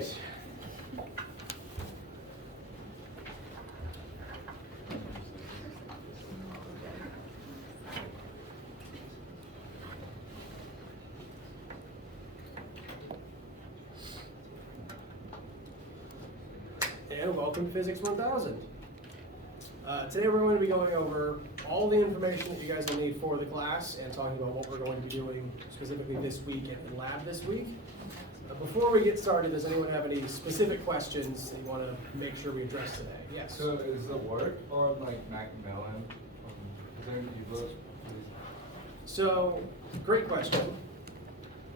right. And welcome to Physics 1000. Today we're going to be going over all the information that you guys will need for the class and talking about what we're going to be doing specifically this week and in lab this week. Before we get started, does anyone have any specific questions that you want to make sure we address today? Yes? So is the work or like Macmillan? Is there any books? So, great question.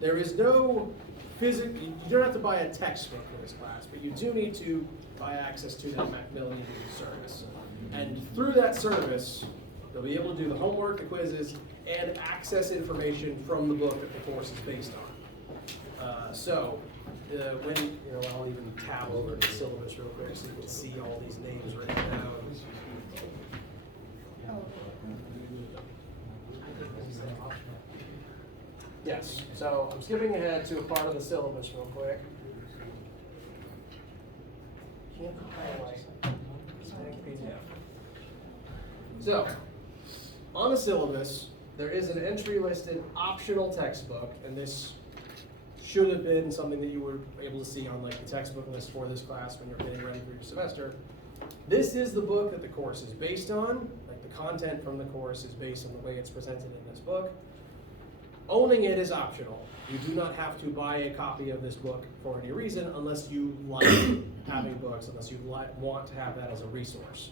There is no physics, you don't have to buy a textbook for this class, but you do need to buy access to that Macmillan service. And through that service, you'll be able to do the homework, the quizzes, and access information from the book that the course is based on. When, I'll even tab over to Syllabus real quick so you can see all these names written down. Yes, so I'm skipping ahead to a part of the syllabus real quick. Can't highlight. PDF. So, on the syllabus, there is an entry listed optional textbook, and this should have been something that you were able to see on like the textbook list for this class when you're getting ready for your semester. This is the book that the course is based on. Like the content from the course is based on the way it's presented in this book. Owning it is optional. You do not have to buy a copy of this book for any reason unless you like having books, unless you want to have that as a resource.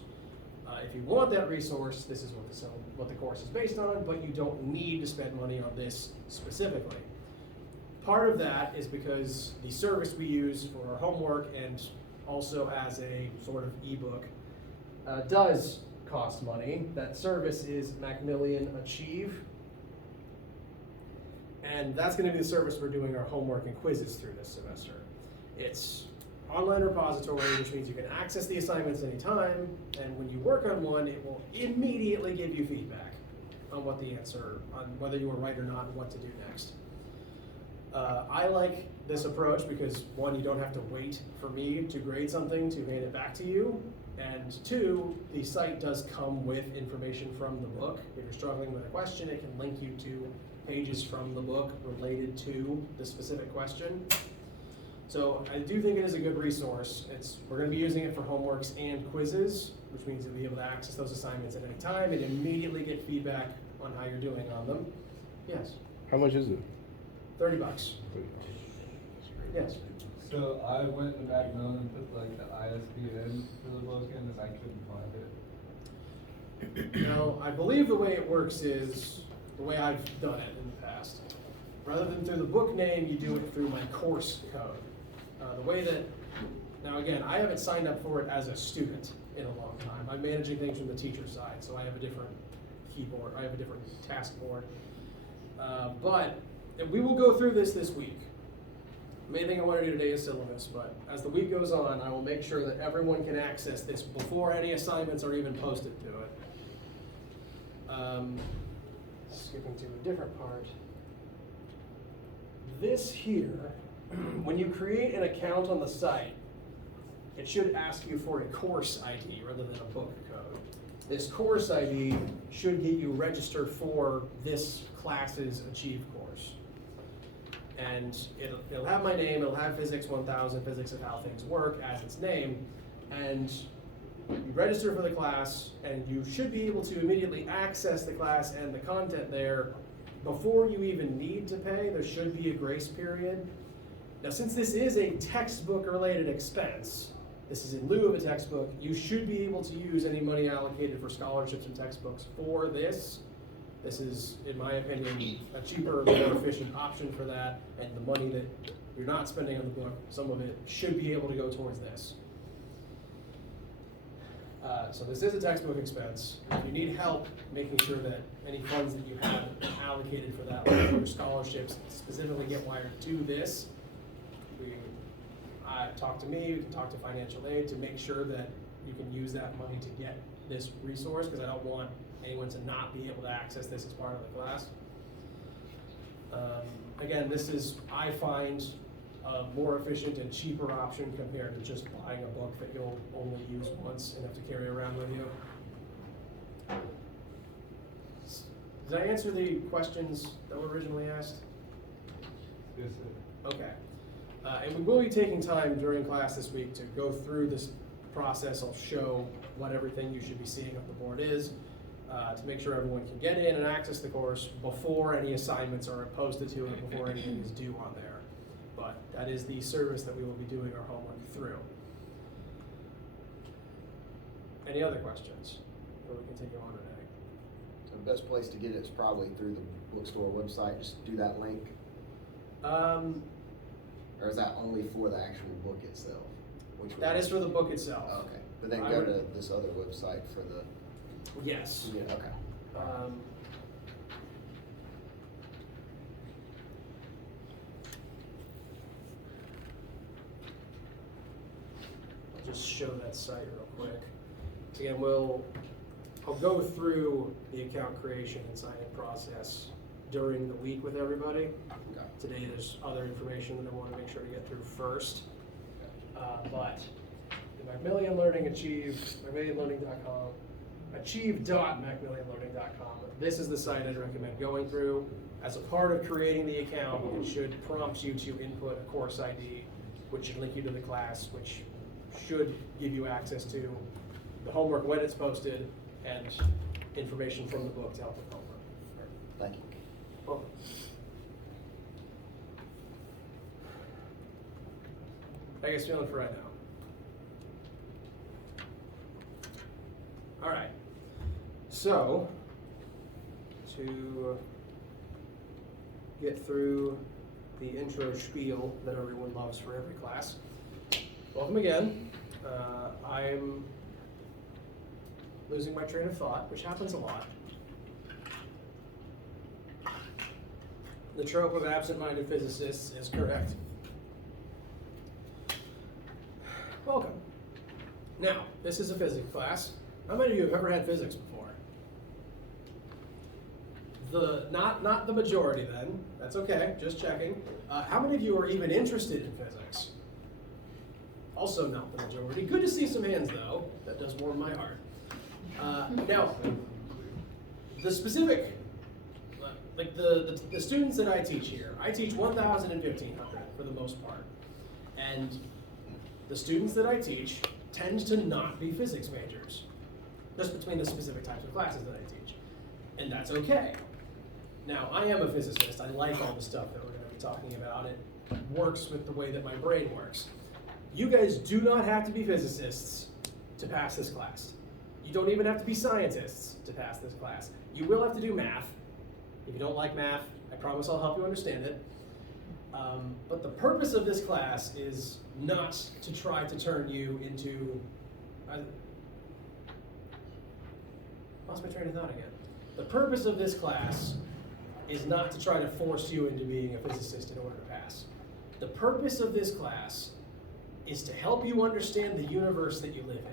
If you want that resource, this is what the course is based on, but you don't need to spend money on this specifically. Part of that is because the service we use for our homework and also as a sort of ebook does cost money. That service is Macmillan Achieve. And that's going to be the service we're doing our homework and quizzes through this semester. It's online repository, which means you can access the assignments anytime, and when you work on one, it will immediately give you feedback on what the answer, on whether you were right or not, and what to do next. I like this approach because, one, you don't have to wait for me to grade something to hand it back to you, and two, the site does come with information from the book. If you're struggling with a question, it can link you to pages from the book related to the specific question. So I do think it is a good resource. We're going to be using it for homeworks and quizzes, which means you'll be able to access those assignments at any time and immediately get feedback on how you're doing on them. Yes? How much is it? $30. Yes? So I went to Macmillan and put like the ISBN for the book in and I couldn't find it. Now, I believe the way it works is the way I've done it in the past. Rather than through the book name, you do it through my course code. The way that, now again, I haven't signed up for it as a student in a long time. I'm managing things from the teacher side, so I have a different keyboard, I have a different task board. But we will go through this week. The main thing I want to do today is syllabus, but as the week goes on, I will make sure that everyone can access this before any assignments are even posted to it. Skipping to a different part. This here, when you create an account on the site, it should ask you for a course ID rather than a book code. This course ID should get you registered for this class's Achieve course. And it'll have my name, it'll have Physics 1000, Physics of How Things Work as its name, and you register for the class, and you should be able to immediately access the class and the content there before you even need to pay. There should be a grace period. Now, since this is a textbook-related expense, this is in lieu of a textbook, you should be able to use any money allocated for scholarships and textbooks for this. This is, in my opinion, a cheaper, more efficient option for that, and the money that you're not spending on the book, some of it should be able to go towards this. So this is a textbook expense. If you need help making sure that any funds that you have allocated for that, like your scholarships, specifically get wired to this, talk to me, we can talk to financial aid to make sure that you can use that money to get this resource, because I don't want anyone to not be able to access this as part of the class. Again, this is, I find, a more efficient and cheaper option compared to just buying a book that you'll only use once and have to carry around with you. Did I answer the questions that were originally asked? Yes, sir. Okay. And we will be taking time during class this week to go through this process. I'll show what everything you should be seeing up the board is, to make sure everyone can get in and access the course before any assignments are posted to it, before anything is due on there. But that is the service that we will be doing our homework through. Any other questions? Or we continue on today? So the best place to get it is probably through the bookstore website, just do that link, or is that only for the actual book itself? That is for the book itself. Oh, okay, but then I go would- to this other website for the, Yes. yeah, okay. I'll just show that site real quick. Again, I'll go through the account creation and sign-in process during the week with everybody. Okay. Today, there's other information that I want to make sure to get through first. But the Macmillan Learning MacmillanLearning.com, achieve.macmillanlearning.com. This is the site I'd recommend going through. As a part of creating the account, it should prompt you to input a course ID, which should link you to the class, which should give you access to the homework when it's posted and information from the book to help with homework. Thank you. Welcome. How you guys feeling for right now? All right. So, to get through the intro spiel that everyone loves for every class, welcome again. I'm losing my train of thought, which happens a lot. The trope of absent-minded physicists is correct. Welcome. Now, this is a physics class. How many of you have ever had physics before? Not the majority then. That's okay, just checking. How many of you are even interested in physics? Also not the majority. Good to see some hands though. That does warm my heart. Now, the specific, like the students that I teach here, I teach 1,000 and 1,500 for the most part. And the students that I teach tend to not be physics majors, just between the specific types of classes that I teach. And that's okay. Now, I am a physicist. I like all the stuff that we're going to be talking about. It works with the way that my brain works. You guys do not have to be physicists to pass this class. You don't even have to be scientists to pass this class. You will have to do math. If you don't like math, I promise I'll help you understand it. But the purpose of this class is not to try to turn you into, lost my train of thought again. The purpose of this class is not to try to force you into being a physicist in order to pass. The purpose of this class is to help you understand the universe that you live in.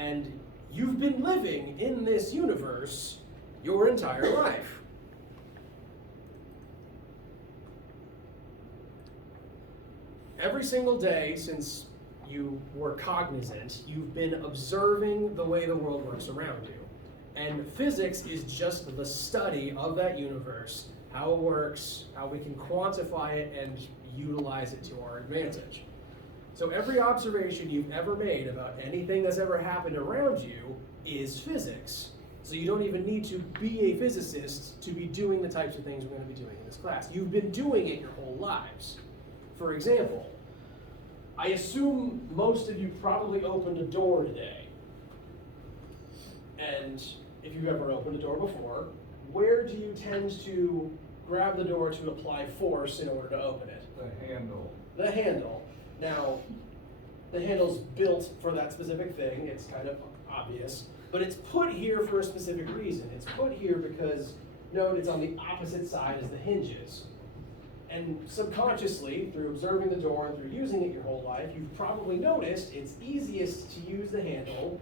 And you've been living in this universe your entire life. Every single day since you were cognizant, you've been observing the way the world works around you. And physics is just the study of that universe, how it works, how we can quantify it and utilize it to our advantage. So every observation you've ever made about anything that's ever happened around you is physics. So you don't even need to be a physicist to be doing the types of things we're going to be doing in this class. You've been doing it your whole lives. For example, I assume most of you probably opened a door today. And if you've ever opened a door before, where do you tend to grab the door to apply force in order to open it? The handle. The handle. Now, the handle's built for that specific thing. It's kind of obvious. But it's put here for a specific reason. It's put here because, note, it's on the opposite side as the hinges. And subconsciously, through observing the door and through using it your whole life, you've probably noticed it's easiest to use the handle,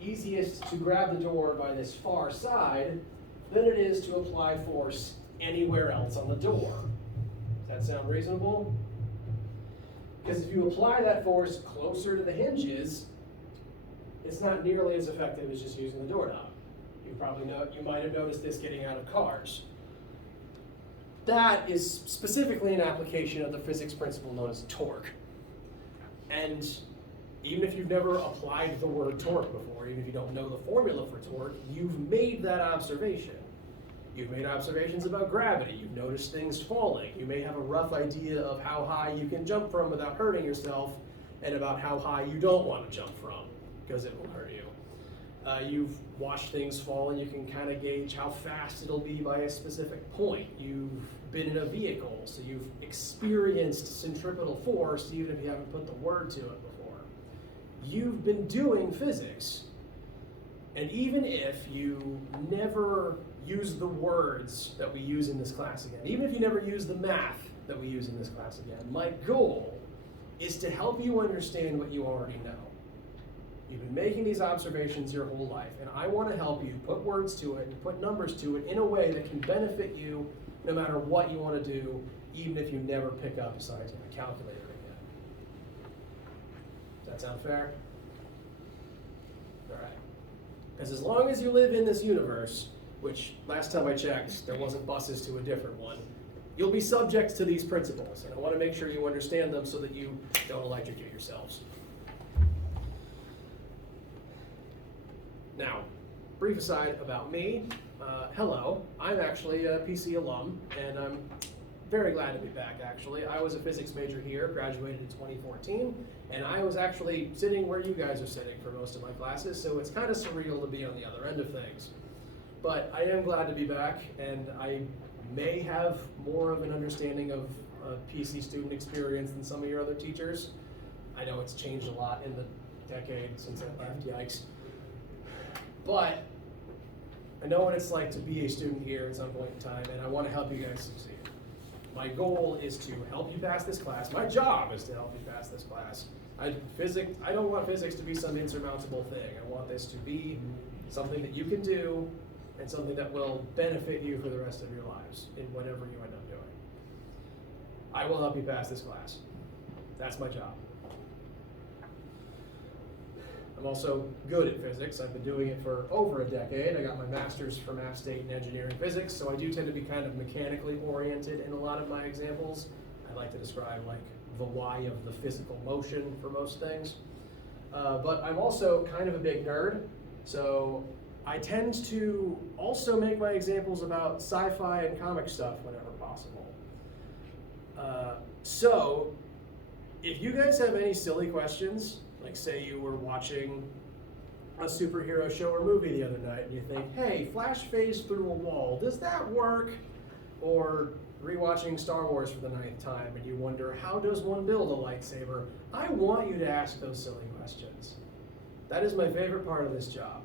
easiest to grab the door by this far side, than it is to apply force anywhere else on the door. Does that that sound reasonable? Because if you apply that force closer to the hinges, it's not nearly as effective as just using the doorknob. You might have noticed this getting out of cars. That is specifically an application of the physics principle known as torque. And even if you've never applied the word torque before, even if you don't know the formula for torque, you've made that observation. You've made observations about gravity. You've noticed things falling. You may have a rough idea of how high you can jump from without hurting yourself, and about how high you don't want to jump from, because it will hurt you. You've watched things fall, and you can kind of gauge how fast it'll be by a specific point. You've been in a vehicle, so you've experienced centripetal force, even if you haven't put the word to it before. You've been doing physics. And even if you never use the words that we use in this class again, even if you never use the math that we use in this class again, my goal is to help you understand what you already know. You've been making these observations your whole life, and I want to help you put words to it and put numbers to it in a way that can benefit you no matter what you want to do, even if you never pick up a scientific calculator again. Does that sound fair? All right. Because as long as you live in this universe, which last time I checked, there wasn't buses to a different one, you'll be subject to these principles, and I want to make sure you understand them so that you don't electrocute yourselves. Now, brief aside about me. Hello, I'm actually a PC alum, and I'm very glad to be back, actually. I was a physics major here, graduated in 2014, and I was actually sitting where you guys are sitting for most of my classes, so it's kind of surreal to be on the other end of things. But I am glad to be back, and I may have more of an understanding of PC student experience than some of your other teachers. I know it's changed a lot in the decade since I left, yikes. But I know what it's like to be a student here at some point in time, and I want to help you guys succeed. My goal is to help you pass this class. My job is to help you pass this class. I don't want physics to be some insurmountable thing. I want this to be something that you can do and something that will benefit you for the rest of your lives in whatever you end up doing. I will help you pass this class. That's my job. I'm also good at physics. I've been doing it for over a decade. I got my master's from App State in engineering physics, so I do tend to be kind of mechanically oriented in a lot of my examples. I like to describe like the why of the physical motion for most things. But I'm also kind of a big nerd, so I tend to also make my examples about sci-fi and comic stuff whenever possible. So if you guys have any silly questions, like say you were watching a superhero show or movie the other night and you think, hey, flash phase through a wall, does that work? Or rewatching Star Wars for the 9th time and you wonder, how does one build a lightsaber? I want you to ask those silly questions. That is my favorite part of this job.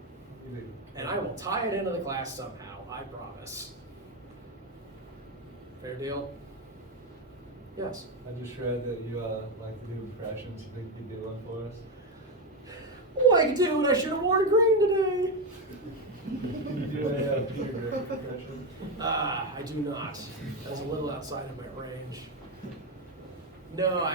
And I will tie it into the class somehow, I promise. Fair deal? Yes? I just read that you like to do impressions. You think you do one for us? Like, dude, I should have worn green today. You do a Peter Griffin impression? I do not. That's a little outside of my range. No,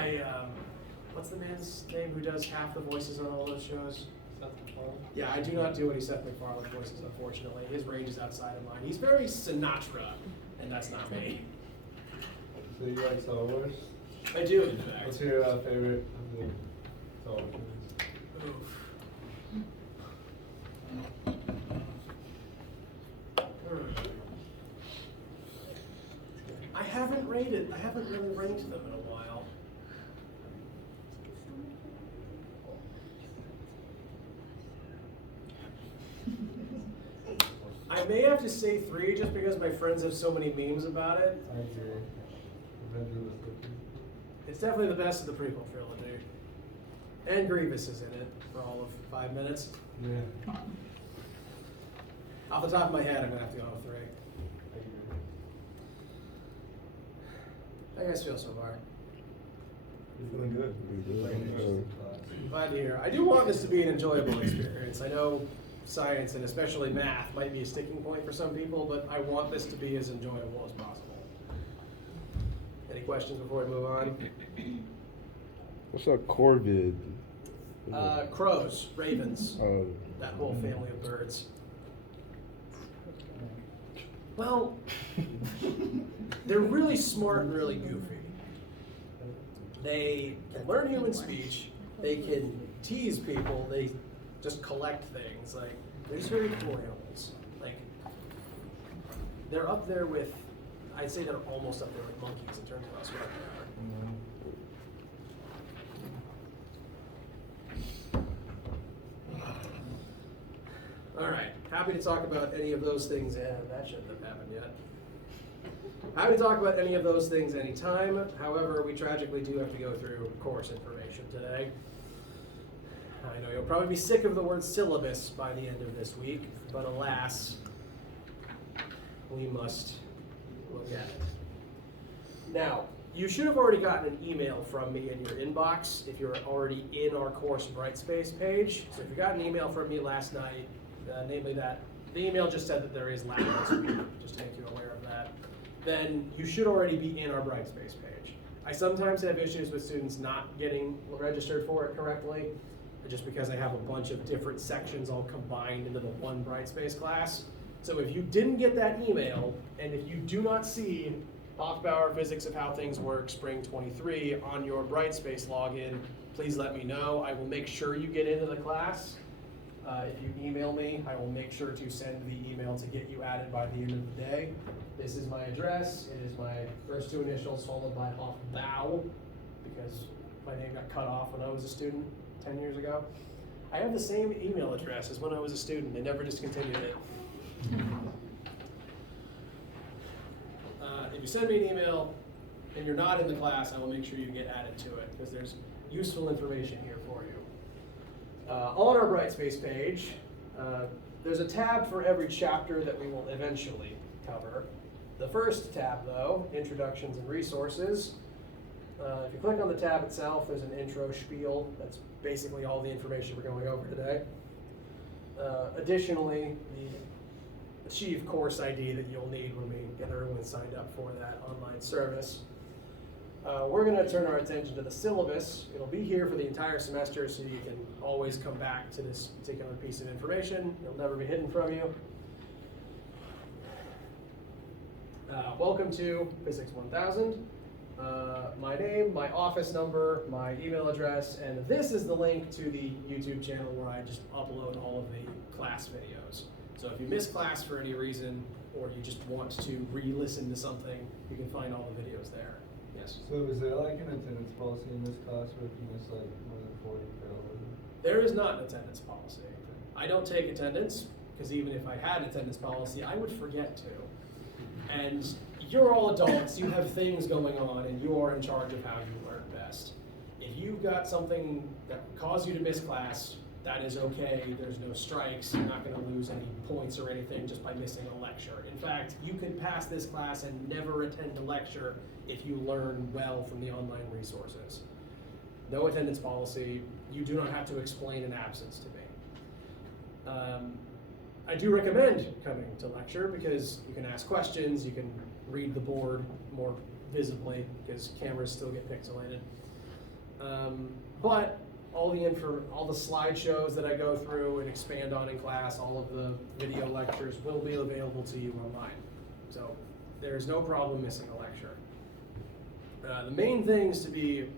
what's the man's name who does half the voices on all those shows? Seth MacFarlane? Yeah, I do not do any Seth MacFarlane voices, unfortunately. His range is outside of mine. He's very Sinatra, and that's not me. So you like Star Wars? I do, in fact. What's your favorite of the Star Wars movies? Oof. I haven't really ranked them in a while. I may have to say 3 just because my friends have so many memes about it. I agree. It's definitely the best of the prequel trilogy. And Grievous is in it for all of 5 minutes. Yeah. Off the top of my head, I'm gonna have to go with 3. I agree. How you guys feel so far? Feeling good. Glad to hear. I do want this to be an enjoyable experience. I know science and especially math might be a sticking point for some people, but I want this to be as enjoyable as possible. Any questions before we move on? What's a corvid? Crows, ravens, Oh. that whole family of birds. Well, they're really smart and really goofy. They can learn human speech, they can tease people, they just collect things. Like, they're just very cool animals. Like, they're up there with, I'd say they're almost up there with monkeys in terms of how smart they are. All right, happy to talk about any of those things. Yeah, that shouldn't have happened yet. Happy to talk about any of those things anytime. However, we tragically do have to go through course information today. I know you'll probably be sick of the word syllabus by the end of this week, but alas, we must look at it. Now, you should have already gotten an email from me in your inbox if you're already in our course Brightspace page. So if you got an email from me last night, namely that the email just said that there is lab this week, just to make you aware of that, then you should already be in our Brightspace page. I sometimes have issues with students not getting registered for it correctly, just because I have a bunch of different sections all combined into the one Brightspace class. So if you didn't get that email, and if you do not see Hochbauer Physics of How Things Work Spring 23 on your Brightspace login, please let me know. I will make sure you get into the class. If you email me, I will make sure to send the email to get you added by the end of the day. This is my address. It is my first two initials followed by Hochbau, because my name got cut off when I was a student 10 years ago. I have the same email address as when I was a student. They never discontinued it. If you send me an email and you're not in the class, I will make sure you get added to it, because there's useful information here for you. On our Brightspace page, there's a tab for every chapter that we will eventually cover. The first tab, though, Introductions and Resources. If you click on the tab itself, there's an intro spiel. That's basically all the information we're going over today. Additionally, the Achieve course ID that you'll need when we get everyone signed up for that online service. We're going to turn our attention to the syllabus. It'll be here for the entire semester, so you can always come back to this particular piece of information. It'll never be hidden from you. Welcome to Phys1000. My name, my office number, my email address, and this is the link to the YouTube channel where I just upload all of the class videos. So if you miss class for any reason, or you just want to re-listen to something, you can find all the videos there. Yes? So is there like an attendance policy in this class where if you miss like more than 40 fail? There is not an attendance policy. I don't take attendance, because even if I had an attendance policy, I would forget to. And you're all adults, you have things going on, and you are in charge of how you learn best. If you've got something that would cause you to miss class, that is okay. There's no strikes. You're not going to lose any points or anything just by missing a lecture. In fact, you can pass this class and never attend a lecture if you learn well from the online resources. No attendance policy. You do not have to explain an absence to me. I do recommend coming to lecture because you can ask questions, you can read the board more visibly because cameras still get pixelated. But all the slideshows that I go through and expand on in class, all of the video lectures will be available to you online. So there's no problem missing a lecture. The main things to be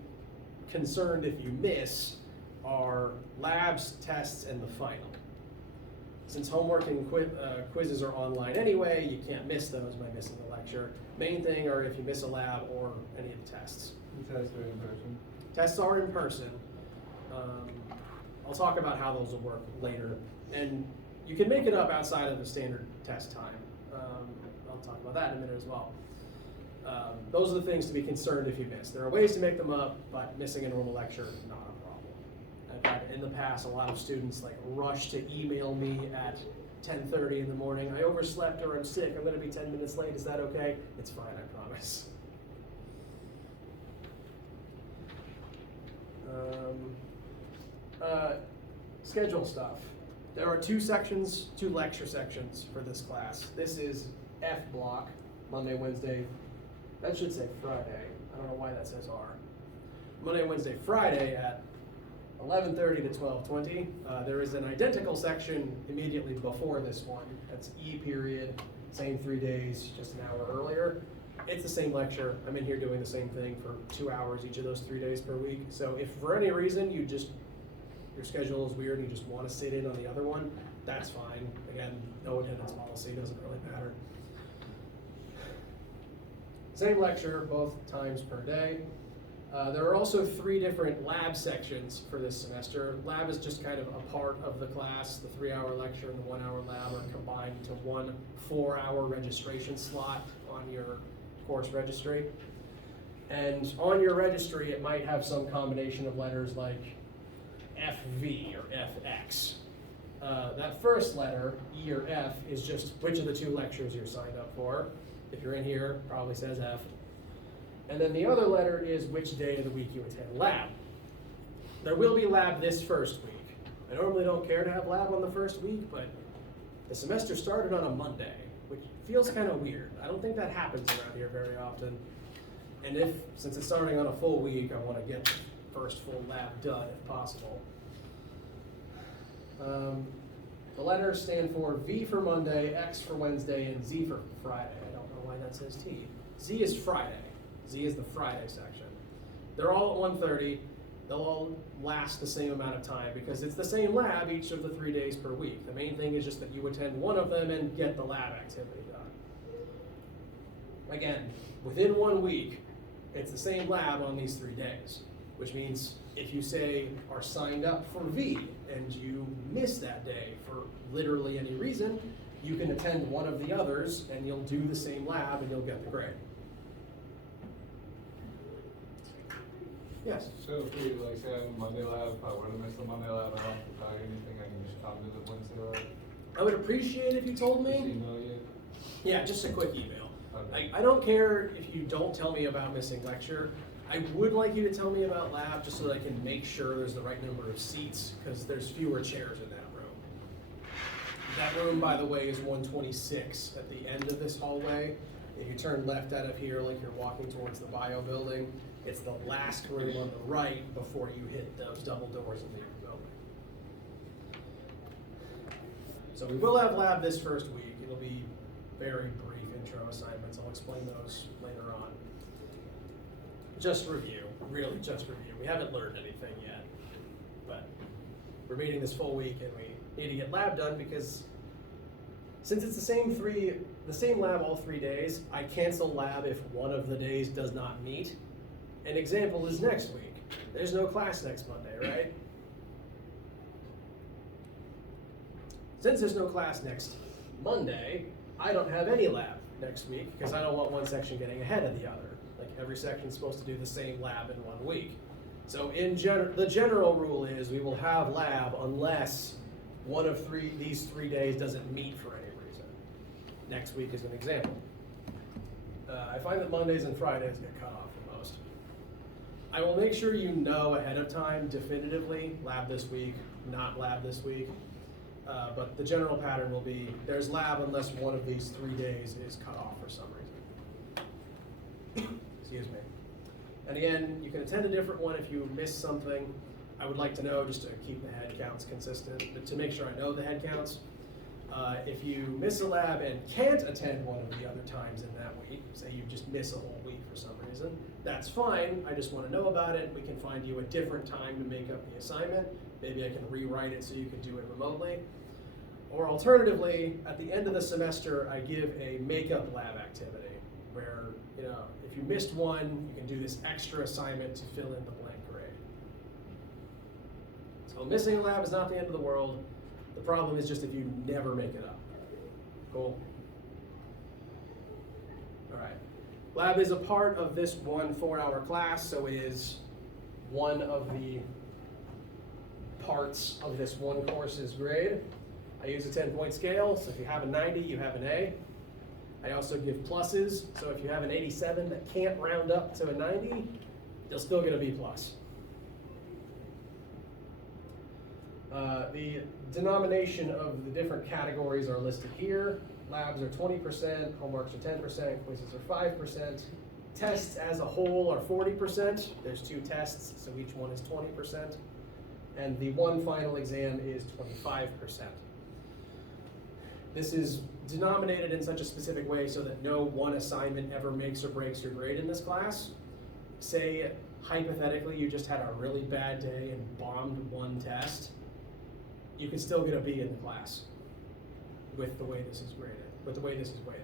concerned if you miss are labs, tests, and the final. Since homework and quizzes are online anyway, you can't miss those by missing a lecture. Main thing are if you miss a lab or any of the tests. The tests are in person? Tests are in person. I'll talk about how those will work later. And you can make it up outside of the standard test time. I'll talk about that in a minute as well. Those are the things to be concerned if you miss. There are ways to make them up, but missing a normal lecture, not a problem. I've had in the past a lot of students like rush to email me at 10:30 in the morning. I overslept or I'm sick. I'm going to be 10 minutes late. Is that okay? It's fine, I promise. Schedule stuff. There are two lecture sections for this class. This is F block, Monday, Wednesday, That should say Friday. I don't know why that says R. Monday, Wednesday, Friday at 11:30 to 12:20. There is an identical section immediately before this one. That's E period, same 3 days, just an hour earlier. It's the same lecture. I'm in here doing the same thing for 2 hours each of those 3 days per week. So if for any reason your schedule is weird and you just want to sit in on the other one, that's fine. Again, no attendance policy, doesn't really matter. Same lecture, both times per day. There are also 3 different lab sections for this semester. Lab is just kind of a part of the class. The 3-hour lecture and the 1-hour lab are combined into one 4-hour registration slot on your course registry. And on your registry, it might have some combination of letters like FV or FX. That first letter, E or F, is just which of the 2 lectures you're signed up for. If you're in here, it probably says F. And then the other letter is which day of the week you attend lab. There will be lab this first week. I normally don't care to have lab on the first week, but the semester started on a Monday, which feels kind of weird. I don't think that happens around here very often. And since it's starting on a full week, I want to get the first full lab done if possible. The letters stand for V for Monday, X for Wednesday, and Z for Friday. I don't know why that says T. Z is Friday. Z is the Friday section. They're all at 1:30. They'll all last the same amount of time because it's the same lab each of the 3 days per week. The main thing is just that you attend one of them and get the lab activity done. Again, within 1 week, it's the same lab on these 3 days, which means if you say are signed up for V and you miss that day for literally any reason, you can attend one of the others and you'll do the same lab and you'll get the grade. Yes? So if we, like, say I'm Monday lab, if I were to miss the Monday lab, I don't have to tag anything, I can just come to the Wednesday lab? I would appreciate if you told Just me. email you? Yeah, just a quick email. Okay. I don't care if you don't tell me about missing lecture. I would like you to tell me about lab just so that I can make sure there's the right number of seats because there's fewer chairs in that room. That room, by the way, is 126 at the end of this hallway. If you turn left out of here like you're walking towards the bio building, it's the last room on the right before you hit those double doors in the building. So we will have lab this first week. It'll be very brief intro assignments. I'll explain those later on. Just review, really just review. We haven't learned anything yet, but we're meeting this full week and we need to get lab done because since it's the same lab all 3 days, I cancel lab if one of the days does not meet. An example is next week. There's no class next Monday, right? Since there's no class next Monday, I don't have any lab next week because I don't want one section getting ahead of the other. Like every section is supposed to do the same lab in 1 week. So the general rule is we will have lab unless one of these 3 days doesn't meet for any reason. Next week is an example. I find that Mondays and Fridays get cut off for most. I will make sure you know ahead of time definitively lab this week, not lab this week. But the general pattern will be there's lab unless one of these 3 days is cut off for some reason. Excuse me. And again, you can attend a different one if you miss something. I would like to know just to keep the head counts consistent, but to make sure I know the head counts. If you miss a lab and can't attend one of the other times in that week, say you just miss a whole week for some reason, that's fine. I just want to know about it. We can find you a different time to make up the assignment. Maybe I can rewrite it so you can do it remotely. Or alternatively, at the end of the semester, I give a makeup lab activity where, if you missed one, you can do this extra assignment to fill in the blank grade. So missing a lab is not the end of the world. The problem is just if you never make it up. Cool? All right. Lab is a part of this 1 4-hour class, so it is one of the parts of this one course's grade. I use a 10-point scale, so if you have a 90, you have an A. I also give pluses, so if you have an 87 that can't round up to a 90, you'll still get a B+. The denomination of the different categories are listed here. Labs are 20%, homeworks are 10%, quizzes are 5%. tests as a whole are 40%. There's 2 tests, so each one is 20%. And the one final exam is 25%. This is denominated in such a specific way so that no one assignment ever makes or breaks your grade in this class. Say, hypothetically, you just had a really bad day and bombed one test, you can still get a B in the class with the way this is graded, with the way this is weighted.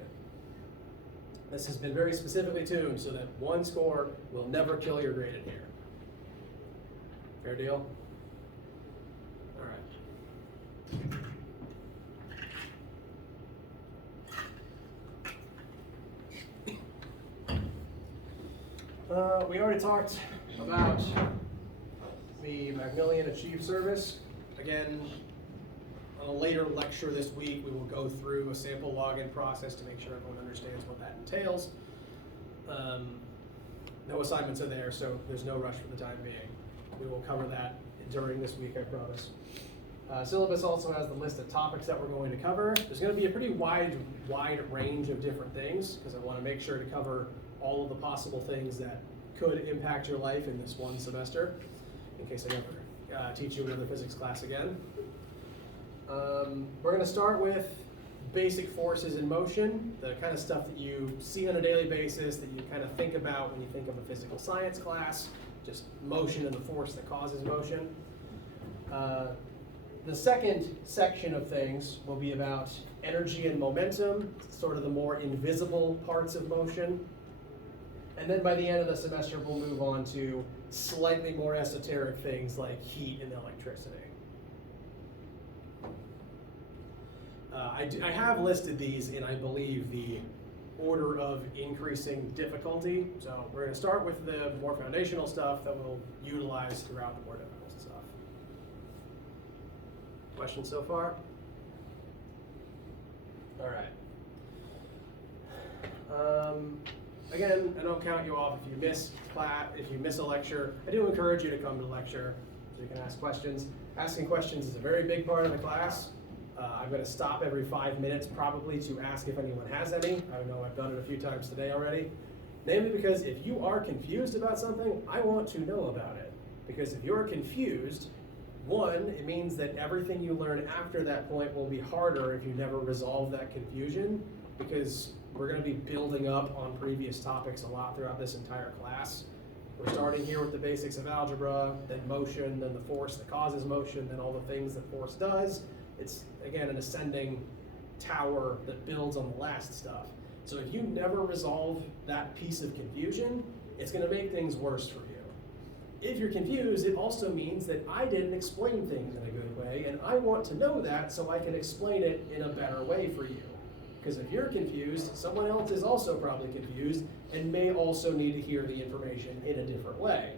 This has been very specifically tuned so that one score will never kill your grade in here. Fair deal? All right. We already talked about the Macmillan Achieve service. Again, on a later lecture this week, we will go through a sample login process to make sure everyone understands what that entails. No assignments are there, so there's no rush for the time being. We will cover that during this week, I promise. Syllabus also has the list of topics that we're going to cover. There's going to be a pretty wide range of different things because I want to make sure to cover all of the possible things that could impact your life in this one semester, in case I never teach you another physics class again. We're going to start with basic forces in motion, the kind of stuff that you see on a daily basis, that you kind of think about when you think of a physical science class, just motion and the force that causes motion. The second section of things will be about energy and momentum, sort of the more invisible parts of motion. And then by the end of the semester, we'll move on to slightly more esoteric things like heat and electricity. I have listed these in, I believe, the order of increasing difficulty. So we're going to start with the more foundational stuff that we'll utilize throughout the more difficult stuff. Questions so far? All right. Again, I don't count you off if you miss class, if you miss a lecture. I do encourage you to come to lecture so you can ask questions. Asking questions is a very big part of the class. I'm going to stop every 5 minutes probably to ask if anyone has any. I know I've done it a few times today already. Namely because if you are confused about something, I want to know about it. Because if you're confused, one, it means that everything you learn after that point will be harder if you never resolve that confusion, because we're going to be building up on previous topics a lot throughout this entire class. We're starting here with the basics of algebra, then motion, then the force that causes motion, then all the things that force does. It's, again, an ascending tower that builds on the last stuff. So if you never resolve that piece of confusion, it's going to make things worse for you. If you're confused, it also means that I didn't explain things in a good way, and I want to know that so I can explain it in a better way for you. Because if you're confused, someone else is also probably confused and may also need to hear the information in a different way.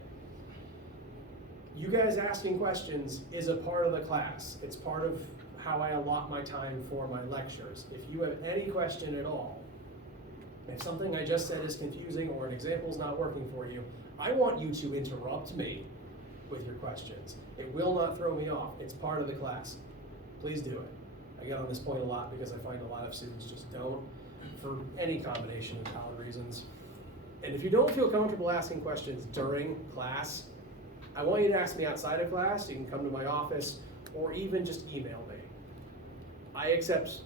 You guys asking questions is a part of the class. It's part of how I allot my time for my lectures. If you have any question at all, if something I just said is confusing or an example is not working for you, I want you to interrupt me with your questions. It will not throw me off. It's part of the class. Please do it. I get on this point a lot because I find a lot of students just don't, for any combination of valid reasons. And if you don't feel comfortable asking questions during class, I want you to ask me outside of class. You can come to my office or even just email me. I accept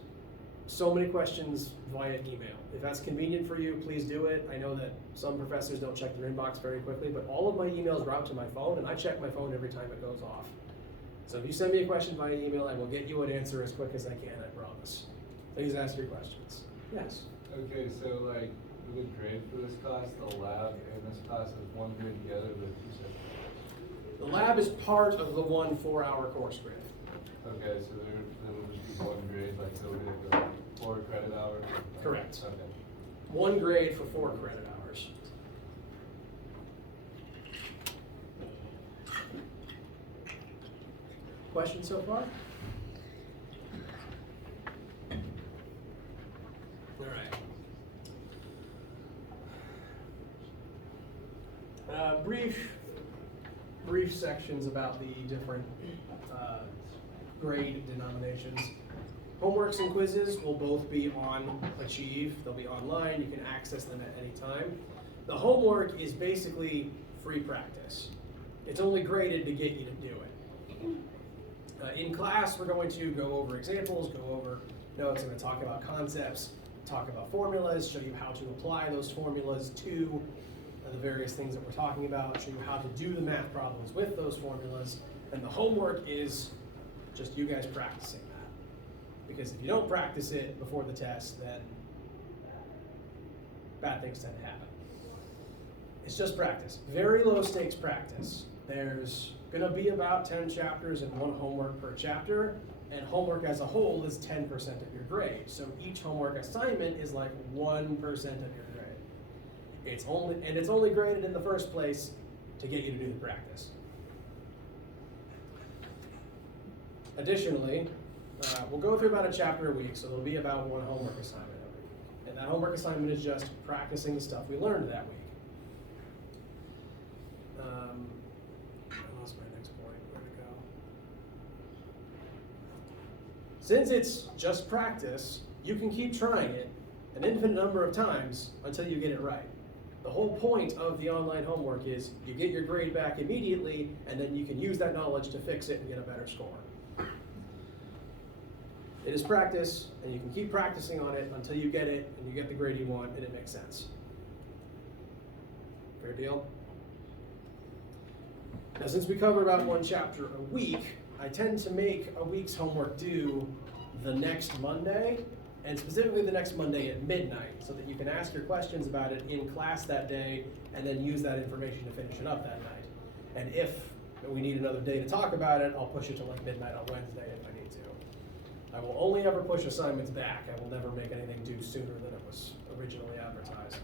so many questions via email. If that's convenient for you, please do it. I know that some professors don't check their inbox very quickly, but all of my emails route to my phone, and I check my phone every time it goes off. So if you send me a question via email, I will get you an answer as quick as I can, I promise. Please ask your questions. Yes? Okay, so like, for the grade for this class, the lab and this class is one grade together, but you said? The lab is part of the 1 4-hour course grid. Okay, so there will just be one grade, like, so we have the 4 credit hours? Correct. Okay. 1 grade for 4 credit hours. Questions so far? All right. Brief sections about the different grade denominations. Homeworks and quizzes will both be on Achieve. They'll be online. You can access them at any time. The homework is basically free practice. It's only graded to get you to do it. In class, we're going to go over examples, go over notes, I'm going to talk about concepts, talk about formulas, show you how to apply those formulas to the various things that we're talking about, show you how to do the math problems with those formulas, and the homework is just you guys practicing that. Because if you don't practice it before the test, then bad things tend to happen. It's just practice. Very low stakes practice. There's gonna be about 10 chapters and one homework per chapter, and homework as a whole is 10% of your grade. So each homework assignment is like 1% of your grade. It's only graded in the first place to get you to do the practice. Additionally, we'll go through about a chapter a week, so there'll be about one homework assignment every week. And that homework assignment is just practicing the stuff we learned that week. I lost my next point. Where'd it go? Since it's just practice, you can keep trying it an infinite number of times until you get it right. The whole point of the online homework is you get your grade back immediately, and then you can use that knowledge to fix it and get a better score. It is practice, and you can keep practicing on it until you get it, and you get the grade you want, and it makes sense. Fair deal? Now, since we cover about one chapter a week, I tend to make a week's homework due the next Monday, and specifically the next Monday at midnight, so that you can ask your questions about it in class that day, and then use that information to finish it up that night. And if we need another day to talk about it, I'll push it to like midnight on Wednesday if I need to. I will only ever push assignments back. I will never make anything due sooner than it was originally advertised.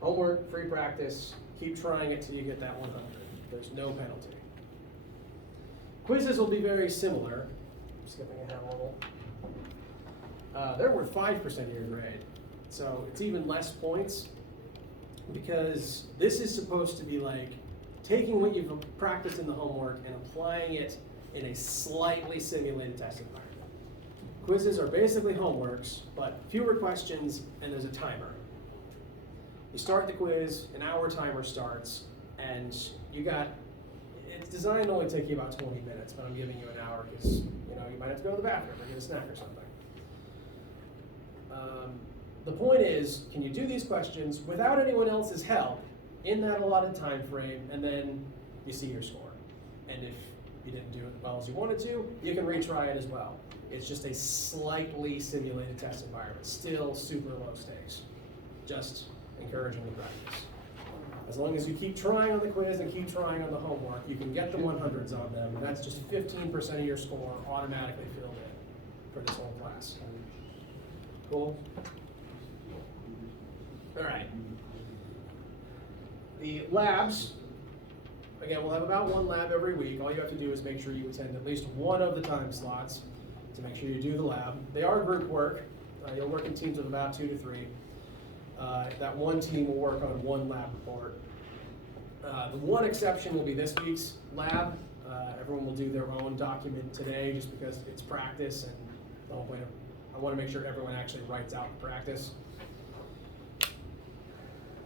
Homework, free practice, keep trying it till you get that 100. There's no penalty. Quizzes will be very similar. I'm skipping ahead a little. They're worth 5% of your grade. So it's even less points because this is supposed to be like taking what you've practiced in the homework and applying it in a slightly simulated test environment. Quizzes are basically homeworks, but fewer questions, and there's a timer. You start the quiz, an hour timer starts, and it's designed to only take you about 20 minutes, but I'm giving you an hour because you might have to go to the bathroom or get a snack or something. The point is, can you do these questions without anyone else's help in that allotted time frame, and then you see your score. And if you didn't do it as well as you wanted to, you can retry it as well. It's just a slightly simulated test environment, still super low stakes. Just encouraging the practice. As long as you keep trying on the quiz and keep trying on the homework, you can get the 100s on them, and that's just 15% of your score automatically filled in for this whole class. Cool? All right. The labs, again, we'll have about one lab every week. All you have to do is make sure you attend at least one of the time slots to make sure you do the lab. They are group work. You'll work in teams of about 2 to 3. That one team will work on one lab report. The one exception will be this week's lab. Everyone will do their own document today just because it's practice, and the whole point of I want to make sure everyone actually writes out the practice.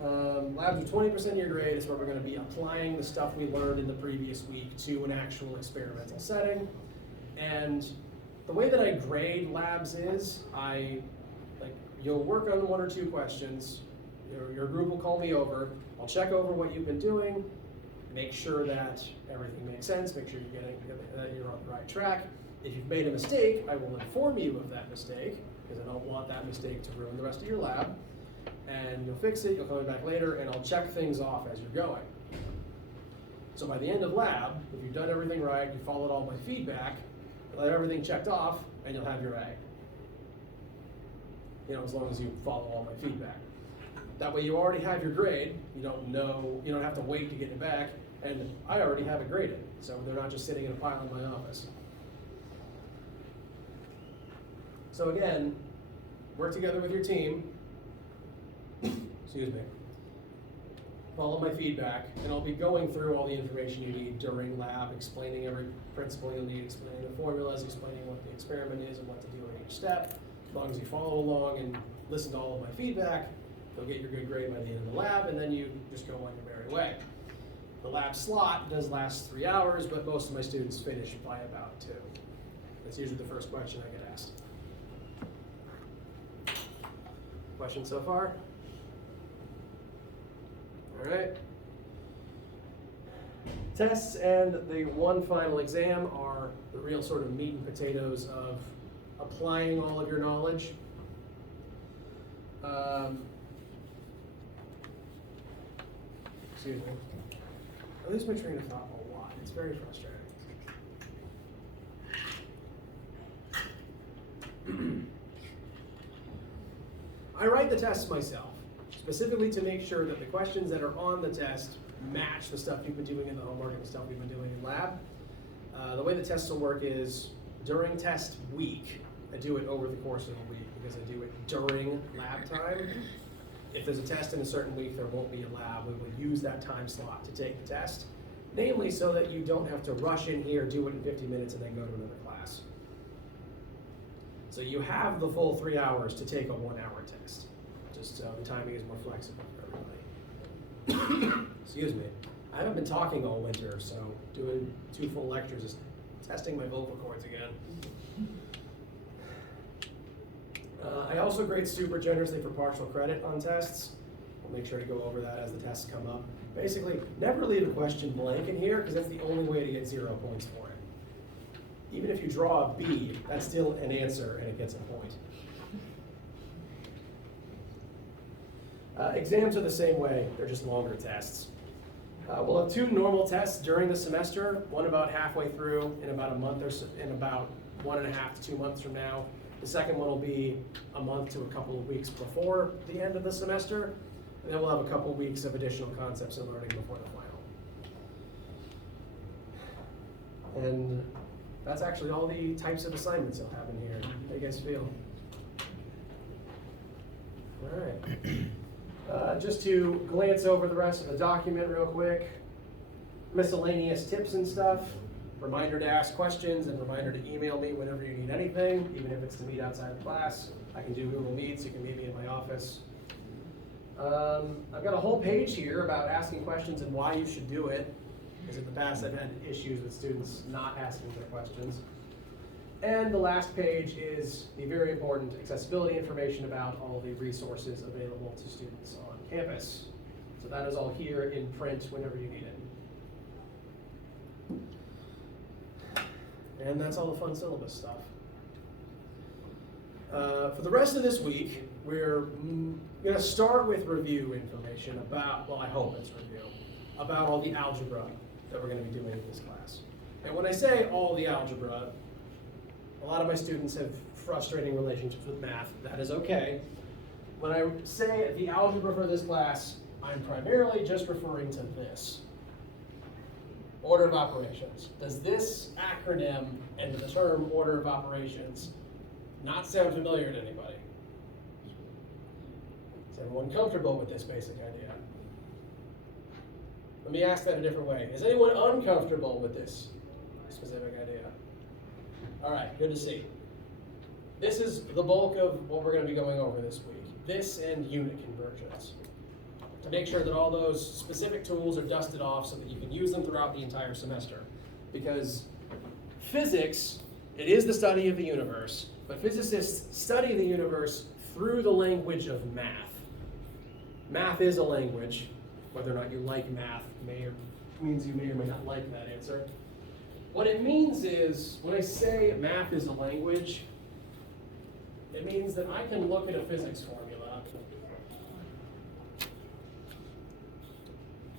Labs are 20% of your grade. Is where we're going to be applying the stuff we learned in the previous week to an actual experimental setting. And the way that I grade labs is, you'll work on 1 or 2 questions. Your group will call me over. I'll check over what you've been doing, make sure that everything makes sense, make sure you're on the right track. If you've made a mistake, I will inform you of that mistake, because I don't want that mistake to ruin the rest of your lab. And you'll fix it, you'll call me back later, and I'll check things off as you're going. So by the end of lab, if you've done everything right, you followed all my feedback, you'll have everything checked off, and you'll have your A. As long as you follow all my feedback. That way you already have your grade, you don't have to wait to get it back, and I already have it graded, so they're not just sitting in a pile in my office. So again, work together with your team, excuse me, follow my feedback, and I'll be going through all the information you need during lab, explaining every principle you'll need, explaining the formulas, explaining what the experiment is and what to do in each step. As long as you follow along and listen to all of my feedback, You'll get your good grade by the end of the lab, and then you just go on your merry way. The lab slot does last 3 hours, but most of my students finish by about 2. That's usually the first question I get asked. Questions so far? All right. Tests and the one final exam are the real sort of meat and potatoes of applying all of your knowledge. Excuse me. I lose my train of thought a lot. It's very frustrating. I write the tests myself, specifically to make sure that the questions that are on the test match the stuff you've been doing in the homework and the stuff you've been doing in lab. The way the tests will work is during test week, I do it over the course of a week because I do it during lab time. If there's a test in a certain week, there won't be a lab. We will use that time slot to take the test, namely so that you don't have to rush in here, do it in 50 minutes, and then go to another class. So you have the full 3 hours to take a 1-hour test, just so the timing is more flexible for everybody. Excuse me. I haven't been talking all winter, so doing 2 full lectures is testing my vocal cords again. I also grade super generously for partial credit on tests. I'll make sure to go over that as the tests come up. Basically, never leave a question blank in here because that's the only way to get 0 points for it. Even if you draw a B, that's still an answer and it gets a point. Exams are the same way, they're just longer tests. We'll have 2 normal tests during the semester, one about halfway through in about a month or so, in about 1.5 to 2 months from now. The second one will be a month to a couple of weeks before the end of the semester, and then we'll have a couple of weeks of additional concepts and learning before the final. And that's actually all the types of assignments you'll have in here. How do you guys feel? All right. Just to glance over the rest of the document real quick. Miscellaneous tips and stuff. Reminder to ask questions and reminder to email me whenever you need anything, even if it's to meet outside of class. I can do Google Meets, you can meet me in my office. I've got a whole page here about asking questions and why you should do it, because in the past I've had issues with students not asking their questions. And the last page is the very important accessibility information about all the resources available to students on campus. So that is all here in print whenever you need it. And that's all the fun syllabus stuff. For the rest of this week, we're going to start with review information about, well, I hope it's review, about all the algebra that we're going to be doing in this class. And when I say all the algebra, a lot of my students have frustrating relationships with math. That is okay. When I say the algebra for this class, I'm primarily just referring to this. Order of operations. Does this acronym and the term order of operations not sound familiar to anybody? Is everyone comfortable with this basic idea? Let me ask that a different way. Is anyone uncomfortable with this specific idea? All right, good to see. This is the bulk of what we're going to be going over this week. This and unit conversions. To make sure that all those specific tools are dusted off so that you can use them throughout the entire semester. Because physics, it is the study of the universe, but physicists study the universe through the language of math. Math is a language. Whether or not you like math means you may or may not like that answer. What it means is, when I say math is a language, it means that I can look at a physics formula.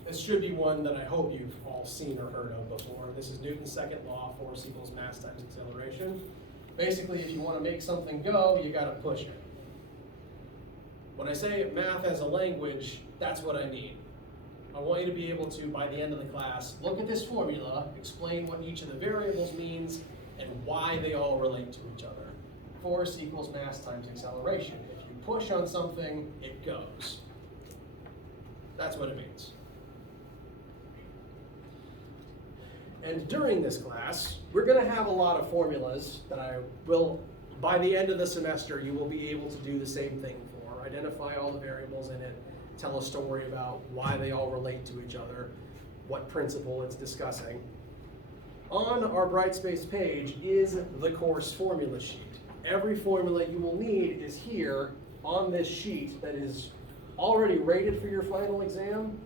This should be one that I hope you've all seen or heard of before. This is Newton's second law, force equals mass times acceleration. Basically, if you want to make something go, you got to push it. When I say math as a language, that's what I mean. I want you to be able to, by the end of the class, look at this formula, explain what each of the variables means, and why they all relate to each other. Force equals mass times acceleration. If you push on something, it goes. That's what it means. And during this class, we're going to have a lot of formulas that I will, by the end of the semester, you will be able to do the same thing for. identify all the variables in it, tell a story about why they all relate to each other, what principle it's discussing. On our Brightspace page is the course formula sheet. Every formula you will need is here on this sheet that is already rated for your final exam.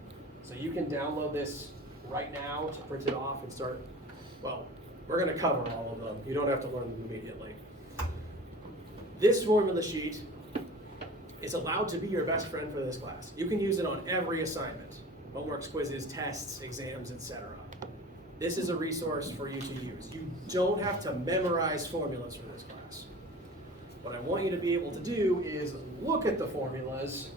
So you can download this right now to print it off and start, well, we're gonna cover all of them. You don't have to learn them immediately. This formula sheet is allowed to be your best friend for this class. You can use it on every assignment, homeworks, quizzes, tests, exams, etc. This is a resource for you to use. You don't have to memorize formulas for this class. What I want you to be able to do is look at the formulas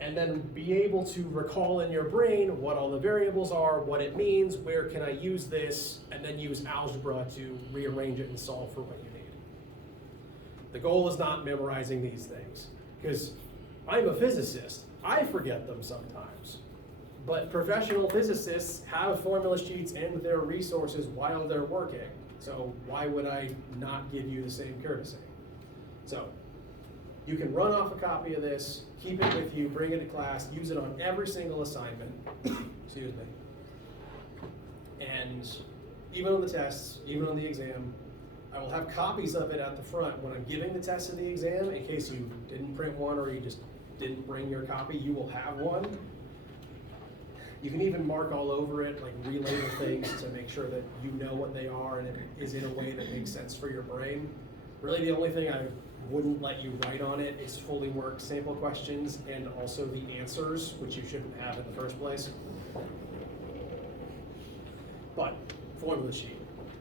and then be able to recall in your brain what all the variables are, what it means, where can I use this, and then use algebra to rearrange it and solve for what you need. The goal is not memorizing these things, because I'm a physicist. I forget them sometimes. But professional physicists have formula sheets and their resources while they're working. So why would I not give you the same courtesy? So you can run off a copy of this, keep it with you, bring it to class, use it on every single assignment. Excuse me. And even on the tests, even on the exam, I will have copies of it at the front when I'm giving the test and the exam. In case you didn't print one or you just didn't bring your copy, you will have one. You can even mark all over it, like relabel things to make sure that you know what they are and it is in a way that makes sense for your brain. Really, the only thing I wouldn't let you write on it is fully worked sample questions and also the answers, which you shouldn't have in the first place. But formula sheet,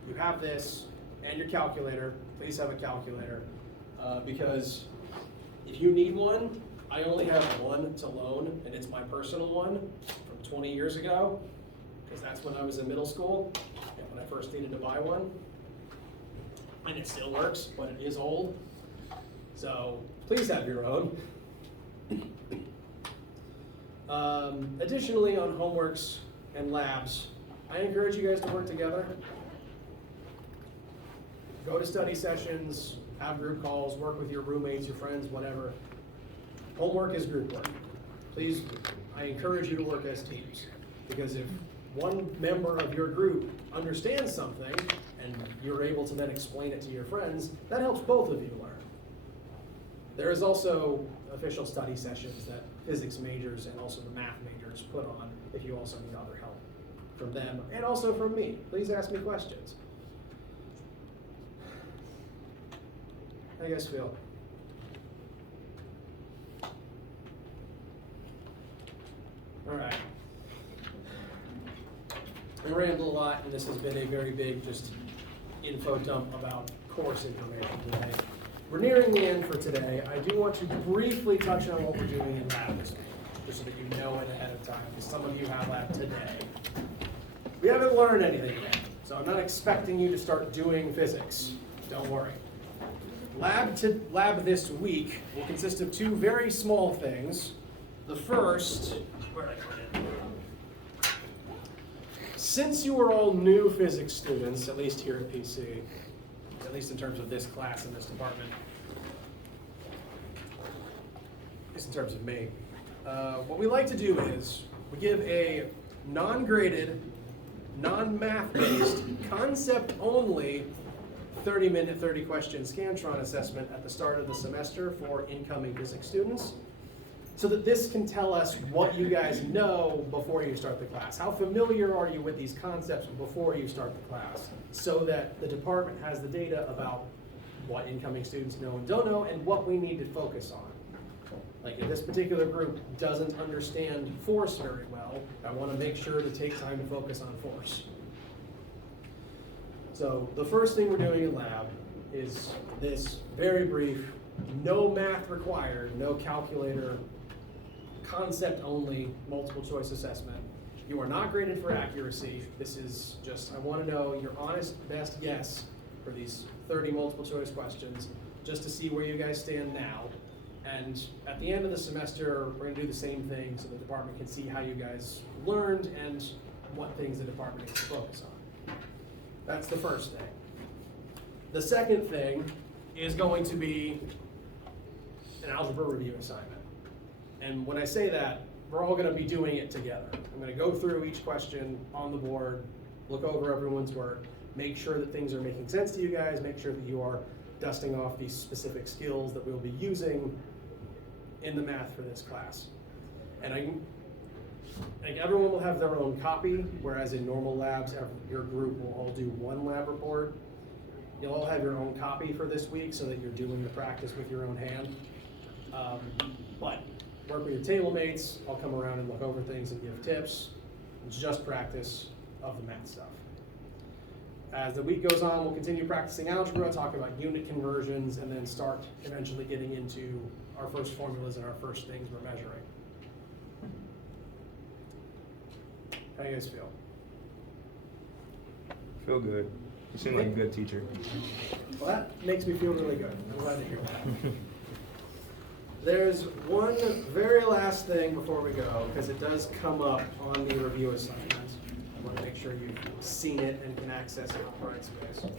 you have this and your calculator. Please have a calculator because if you need one, I only have one to loan, and it's my personal one from 20 years ago, because that's when I was in middle school and when I first needed to buy one. And it still works, but it is old. So please have your own. Additionally, on homeworks and labs, I encourage you guys to work together. Go to study sessions, have group calls, work with your roommates, your friends, whatever. Homework is group work. Please, I encourage you to work as teams, because if one member of your group understands something and you're able to then explain it to your friends, that helps both of you learn. There is also official study sessions that physics majors and also the math majors put on if you also need other help from them and also from me. Please ask me questions. How do you guys feel? All right. I rambled a lot, and this has been a very big just info dump about course information today. We're nearing the end for today. I do want to briefly touch on what we're doing in lab this week, just so that you know it ahead of time, because some of you have lab today. We haven't learned anything yet, so I'm not expecting you to start doing physics. Don't worry. Lab this week will consist of two very small things. The first, where did I put it? Since you are all new physics students, at least here at PC, at least in terms of this class and this department, at least in terms of me, what we like to do is we give a non-graded, non-math-based, concept-only 30-minute, 30-question Scantron assessment at the start of the semester for incoming physics students, so that this can tell us what you guys know before you start the class. How familiar are you with these concepts before you start the class, so that the department has the data about what incoming students know and don't know and what we need to focus on. Like if this particular group doesn't understand force very well, I want to make sure to take time to focus on force. So the first thing we're doing in lab is this very brief, no math required, no calculator, concept only multiple choice assessment. You are not graded for accuracy. This is just, I want to know your honest best guess for these 30 multiple choice questions, just to see where you guys stand now. And at the end of the semester, we're going to do the same thing so the department can see how you guys learned and what things the department needs to focus on. That's the first thing. The second thing is going to be an algebra review assignment. And when I say that, we're all gonna be doing it together. I'm gonna go through each question on the board, look over everyone's work, make sure that things are making sense to you guys, make sure that you are dusting off these specific skills that we'll be using in the math for this class. And like everyone will have their own copy, whereas in normal labs, your group will all do one lab report. You'll all have your own copy for this week so that you're doing the practice with your own hand. But work with your table mates, I'll come around and look over things and give tips. It's just practice of the math stuff. As the week goes on, we'll continue practicing algebra, talk about unit conversions, and then start eventually getting into our first formulas and our first things we're measuring. How do you guys feel? Feel good. You seem like a good teacher. Well, that makes me feel really good. I'm glad to hear that. There's one very last thing before we go, because it does come up on the review assignment. I want to make sure you've seen it and can access it in Brightspace.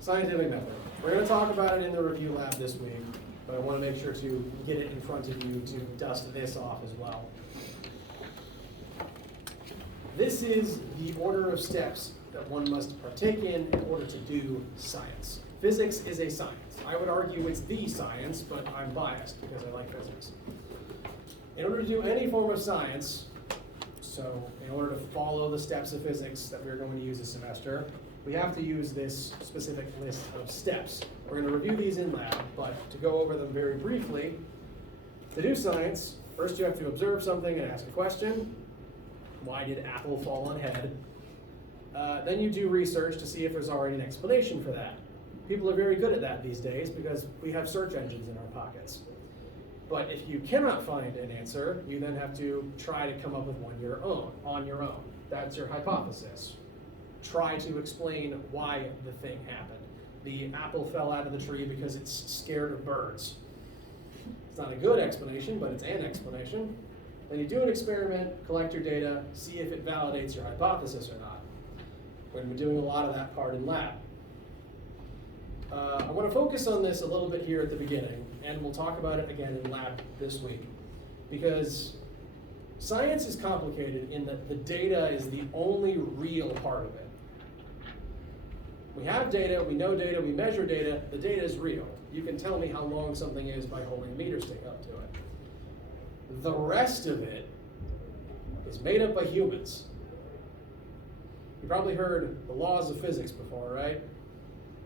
Scientific method. We're going to talk about it in the review lab this week, but I want to make sure to get it in front of you to dust this off as well. This is the order of steps that one must partake in order to do science. Physics is a science. I would argue it's the science, but I'm biased because I like physics. In order to do any form of science, so in order to follow the steps of physics that we're going to use this semester, we have to use this specific list of steps. We're going to review these in lab, but to go over them very briefly, to do science, first you have to observe something and ask a question. Why did apple fall on head? Then you do research to see if there's already an explanation for that. People are very good at that these days because we have search engines in our pockets. But if you cannot find an answer, you then have to try to come up with one on your own. That's your hypothesis. Try to explain why the thing happened. The apple fell out of the tree because it's scared of birds. It's not a good explanation, but it's an explanation. Then you do an experiment, collect your data, see if it validates your hypothesis or not. We're going to be doing a lot of that part in lab. I want to focus on this a little bit here at the beginning, and we'll talk about it again in lab this week. Because science is complicated in that the data is the only real part of it. We have data, we know data, we measure data, the data is real. You can tell me how long something is by holding a meter stick up to it. The rest of it is made up by humans. You probably heard the laws of physics before, right?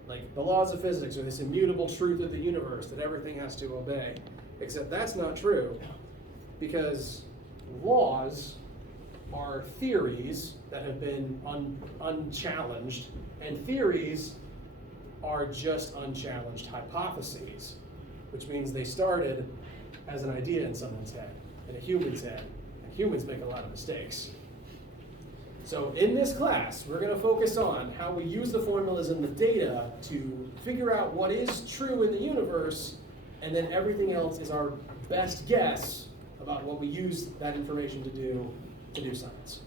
Like, the laws of physics are this immutable truth of the universe that everything has to obey. Except that's not true, because laws are theories that have been unchallenged, and theories are just unchallenged hypotheses, which means they started as an idea in someone's head, in a human's head, and humans make a lot of mistakes. So in this class, we're going to focus on how we use the formulas and the data to figure out what is true in the universe, and then everything else is our best guess about what we use that information to do science.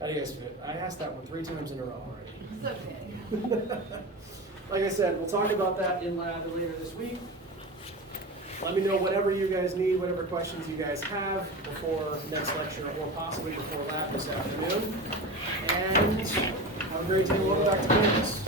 How do you guys fit? I asked that one 3 times in a row already. It's okay. Like I said, we'll talk about that in lab later this week. Let me know whatever you guys need, whatever questions you guys have before next lecture or possibly before lab this afternoon. And have a great day. Welcome back to campus.